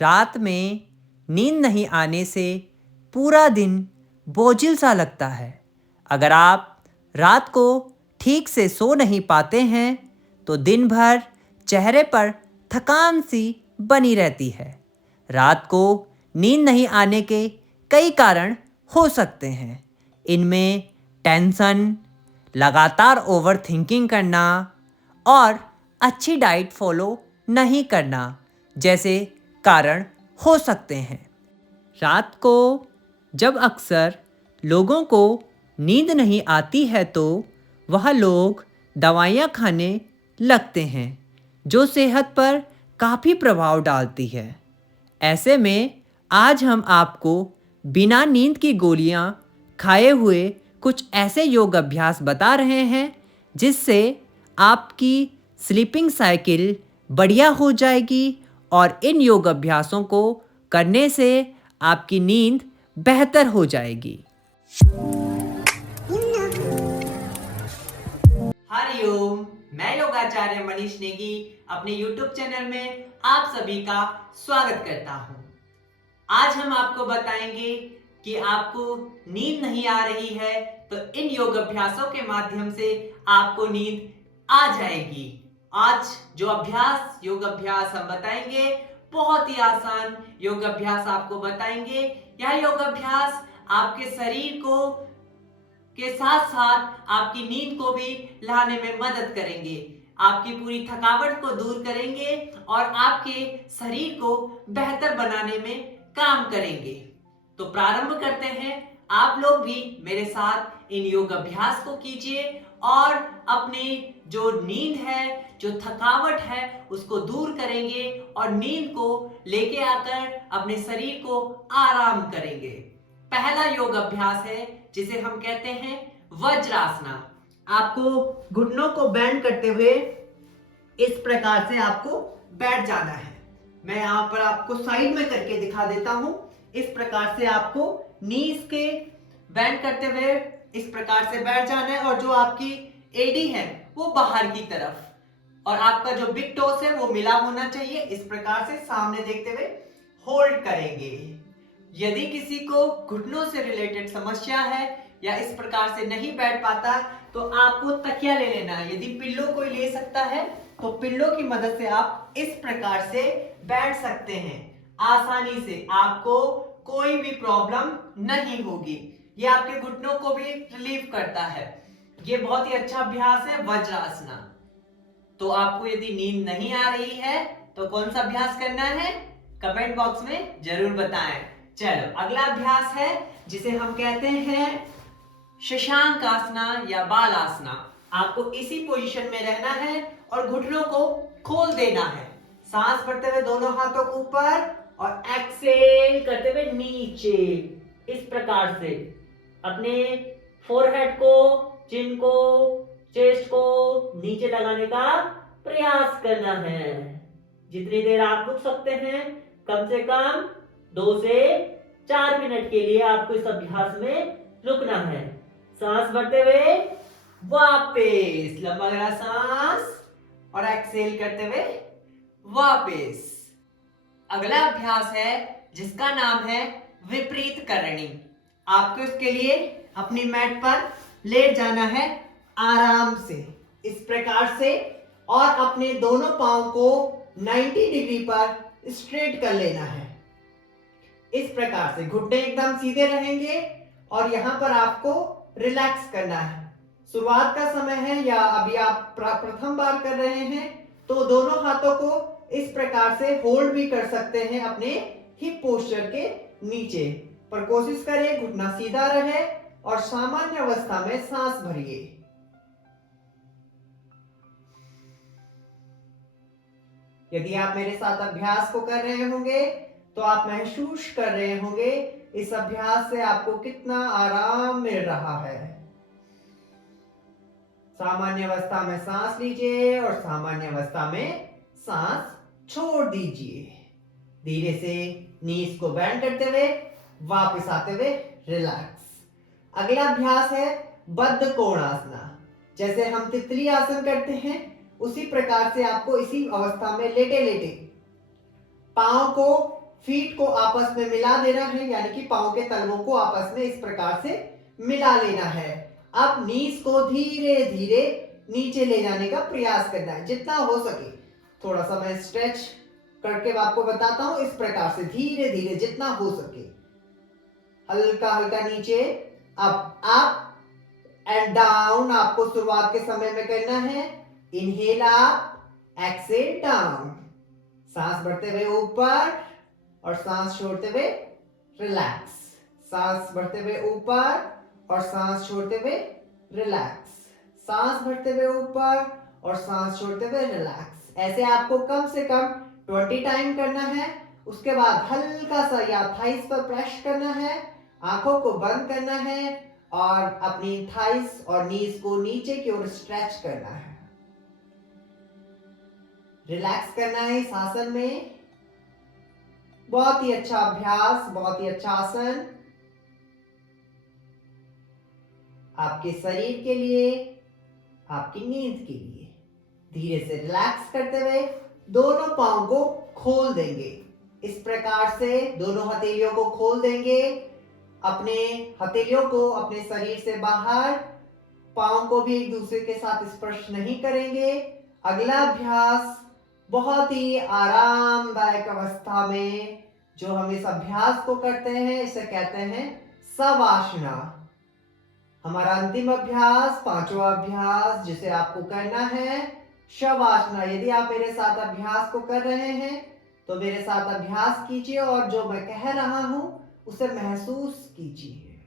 रात में नींद नहीं आने से पूरा दिन बोझिल सा लगता है। अगर आप रात को ठीक से सो नहीं पाते हैं तो दिन भर चेहरे पर थकान सी बनी रहती है। रात को नींद नहीं आने के कई कारण हो सकते हैं। इनमें टेंशन, लगातार ओवर थिंकिंग करना और अच्छी डाइट फॉलो नहीं करना जैसे कारण हो सकते हैं। रात को जब अक्सर लोगों को नींद नहीं आती है तो वह लोग दवाइयाँ खाने लगते हैं जो सेहत पर काफ़ी प्रभाव डालती है। ऐसे में आज हम आपको बिना नींद की गोलियां खाए हुए कुछ ऐसे योग अभ्यास बता रहे हैं जिससे आपकी स्लीपिंग साइकिल बढ़िया हो जाएगी और इन योग अभ्यासों को करने से आपकी नींद बेहतर हो जाएगी। हरिओम, मैं योगाचार्य मनीष नेगी अपने YouTube चैनल में आप सभी का स्वागत करता हूं। आज हम आपको बताएंगे कि आपको नींद नहीं आ रही है तो इन योग अभ्यासों के माध्यम से आपको नींद आ जाएगी। आज जो योग अभ्यास हम बताएंगे बहुत ही आसान योग अभ्यास आपको बताएंगे। यह योग अभ्यास आपके शरीर को के साथ साथ आपकी नींद को भी लाने में मदद करेंगे, आपकी पूरी थकावट को दूर करेंगे और आपके शरीर को बेहतर बनाने में काम करेंगे। तो प्रारंभ करते हैं। आप लोग भी मेरे साथ इन योग अभ्यास को कीजिए और अपनी जो नींद है, जो थकावट है उसको दूर करेंगे और नींद को लेके आकर अपने शरीर को आराम करेंगे। पहला योग अभ्यास है जिसे हम कहते हैं वज्रासना। आपको घुटनों को बेंड करते हुए इस प्रकार से आपको बैठ जाना है। मैं यहाँ पर आपको साइड में करके दिखा देता हूं। इस प्रकार से आपको नीज के बेंड करते हुए इस प्रकार से बैठ जाना है और जो आपकी एडी है वो बाहर की तरफ और आपका जो बिग टोस है वो मिला होना चाहिए। इस प्रकार से सामने देखते हुए होल्ड करेंगे। यदि किसी को घुटनों से रिलेटेड समस्या है या इस प्रकार से नहीं बैठ पाता तो आपको तकिया ले लेना है। यदि पिल्लो कोई ले सकता है तो पिल्लो की मदद से आप इस प्रकार से बैठ सकते हैं। आसानी से आपको कोई भी प्रॉब्लम नहीं होगी। ये आपके घुटनों को भी रिलीव करता है। ये बहुत ही अच्छा अभ्यास है वज्रासना। तो आपको यदि नींद नहीं आ रही है तो कौन सा अभ्यास करना है कमेंट बॉक्स में जरूर बताएं। चलो अगला अभ्यास है जिसे हम कहते हैं शशांक आसना या बाल आसना। आपको इसी पोजीशन में रहना है और घुटनों को खोल देना है। सांस भरते हुए दोनों हाथों को ऊपर और एक्सेल करते हुए नीचे। इस प्रकार से अपने फोरहेड को, चिन को, चेस्ट को नीचे लगाने का प्रयास करना है। जितनी देर आप रुक सकते हैं कम से कम 2 से 4 मिनट के लिए आपको इस अभ्यास में रुकना है। सांस भरते हुए वापस लंबा गहरा सांस और एक्सेल करते हुए वापस। अगला अभ्यास है जिसका नाम है विपरीत करणी। आपको इसके लिए अपनी मैट पर लेट जाना है आराम से इस प्रकार से और अपने दोनों पांव को 90 डिग्री पर स्ट्रेट कर लेना है। इस प्रकार से घुटने एकदम सीधे रहेंगे और यहां पर आपको रिलैक्स करना है। शुरुआत का समय है या अभी आप प्रथम बार कर रहे हैं तो दोनों हाथों को इस प्रकार से होल्ड भी कर सकते हैं अपने हिप पोस्चर के नीचे। पर कोशिश करें घुटना सीधा रहे और सामान्य अवस्था में सांस भरिए। यदि आप मेरे साथ अभ्यास को कर रहे होंगे तो आप महसूस कर रहे होंगे इस अभ्यास से आपको कितना आराम मिल रहा है। सामान्य अवस्था में सांस लीजिए और सामान्य अवस्था में सांस छोड़ दीजिए। धीरे से नीज को बेंड करते हुए वापस आते हुए रिलैक्स। अगला अभ्यास है बद्ध कोणासना। जैसे हम तितली आसन करते हैं उसी प्रकार से आपको इसी अवस्था में लेटे लेटे पांव को फीट को आपस में मिला देना है, यानी कि पांव के तलवों को आपस में इस प्रकार से मिला लेना है। अब नीज को धीरे धीरे नीचे ले जाने का प्रयास करना है जितना हो सके। थोड़ा सा मैं स्ट्रेच करके आपको बताता हूं। इस प्रकार से धीरे धीरे जितना हो सके, हल्का हल्का नीचे, अप एंड डाउन आपको शुरुआत के समय में करना है। Inhale up, exhale down. सांस बढ़ते हुए ऊपर और सांस छोड़ते हुए रिलैक्स। सांस बढ़ते हुए ऊपर और सांस छोड़ते हुए रिलैक्स। सांस भरते हुए ऊपर और सांस छोड़ते हुए रिलैक्स। ऐसे आपको कम से कम 20 टाइम करना है। उसके बाद हल्का सा या थाइस पर प्रेस करना है, आंखों को बंद करना है और अपनी थाइस और नीज को नीचे की ओर स्ट्रेच करना है, रिलैक्स करना है इस आसन में। बहुत ही अच्छा अभ्यास, बहुत ही अच्छा आसन आपके शरीर के लिए, आपकी नींद के लिए। धीरे से रिलैक्स करते हुए दोनों पांव को खोल देंगे। इस प्रकार से दोनों हथेलियों को खोल देंगे। अपने हथेलियों को अपने शरीर से बाहर, पांव को भी एक दूसरे के साथ स्पर्श नहीं करेंगे। अगला अभ्यास बहुत ही आरामदायक अवस्था में जो हम इस अभ्यास को करते हैं, इसे कहते हैं शवासना। हमारा अंतिम अभ्यास, पांचवा अभ्यास जिसे आपको करना है, शवासना। यदि आप मेरे साथ अभ्यास को कर रहे हैं तो मेरे साथ अभ्यास कीजिए और जो मैं कह रहा हूं उसे महसूस कीजिए।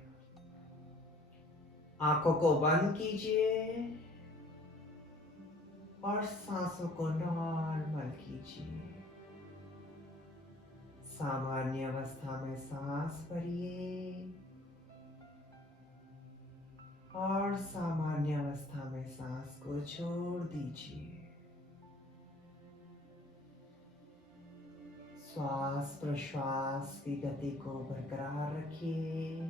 आंखों को बंद कीजिए और सांसों को नॉर्मल कीजिए। सामान्य अवस्था में सांस भरिए और सामान्य अवस्था में सांस को छोड़ दीजिए। श्वास प्रश्वास की गति को बरकरार रखिए।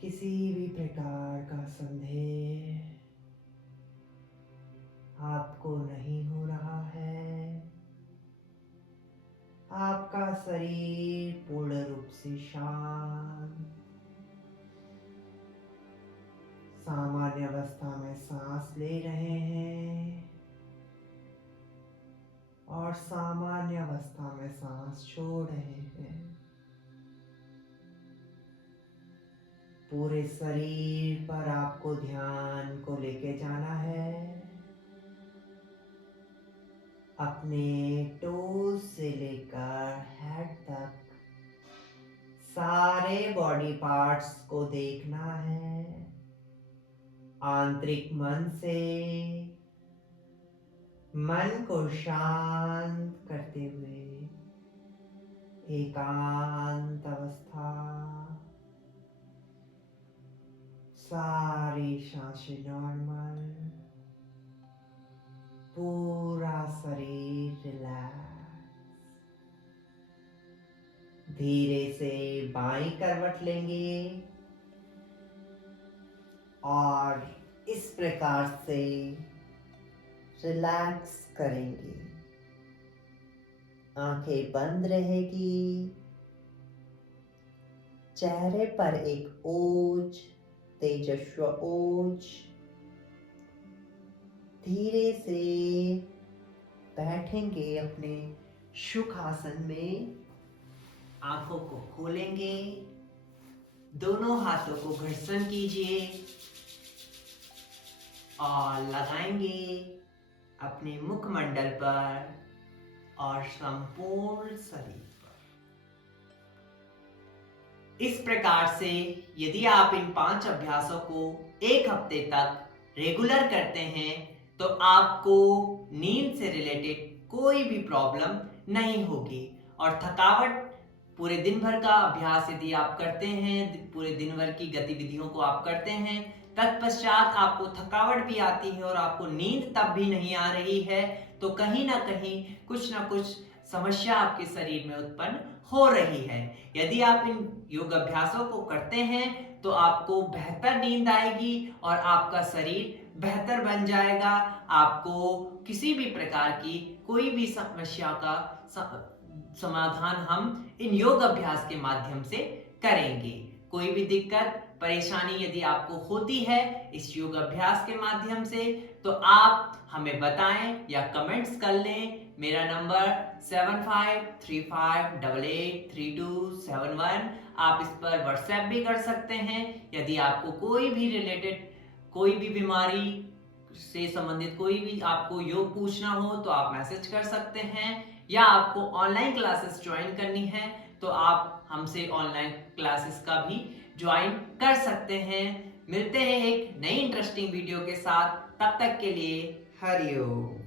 किसी भी प्रकार का संदेह आपको नहीं हो रहा है। आपका शरीर पूर्ण रूप से शांत। सामान्य अवस्था में सांस ले रहे हैं और सामान्य अवस्था में सांस छोड़ रहे हैं। पूरे शरीर पर आपको ध्यान को लेके जाना है। अपने टोज से लेकर हेड तक सारे बॉडी पार्ट्स को देखना है। आंतरिक मन से मन को शांत करते हुए एकांत अवस्था, सारी सांसें नॉर्मल, पूरा शरीर रिलैक्स। धीरे से बाईं करवट लेंगे और इस प्रकार से रिलैक्स करेंगे। आंखें बंद रहेगी। चेहरे पर एक ओज, तेजस्वी ओज। धीरे से बैठेंगे अपने सुखासन में। आंखों को खोलेंगे, दोनों हाथों को घर्षण कीजिए और लगाएंगे अपने मुखमंडल पर और संपूर्ण शरीर पर। इस प्रकार से यदि आप इन 5 अभ्यासों को 1 हफ्ते तक रेगुलर करते हैं तो आपको नींद से रिलेटेड कोई भी प्रॉब्लम नहीं होगी। और थकावट, पूरे दिन भर का अभ्यास यदि आप करते हैं, पूरे दिन भर की गतिविधियों को आप करते हैं, तत्पश्चात आपको थकावट भी आती है और आपको नींद तब भी नहीं आ रही है, तो कहीं ना कहीं कुछ ना कुछ समस्या आपके शरीर में उत्पन्न हो रही है। यदि आप इन योग अभ्यासों को करते हैं तो आपको बेहतर नींद आएगी और आपका शरीर बेहतर बन जाएगा। आपको किसी भी प्रकार की कोई भी समस्या का समाधान हम इन योग अभ्यास के माध्यम से करेंगे। कोई भी दिक्कत परेशानी यदि आपको होती है इस योग अभ्यास के माध्यम से तो आप हमें बताएं या कमेंट्स कर लें। मेरा नंबर 7535883271। आप इस पर व्हाट्सएप भी कर सकते हैं। यदि आपको कोई भी रिलेटेड कोई भी बीमारी से संबंधित कोई भी आपको योग पूछना हो तो आप मैसेज कर सकते हैं, या आपको ऑनलाइन क्लासेस ज्वाइन करनी है तो आप हमसे ऑनलाइन क्लासेस का भी ज्वाइन कर सकते हैं। मिलते हैं एक नई इंटरेस्टिंग वीडियो के साथ, तब तक के लिए हरिओम।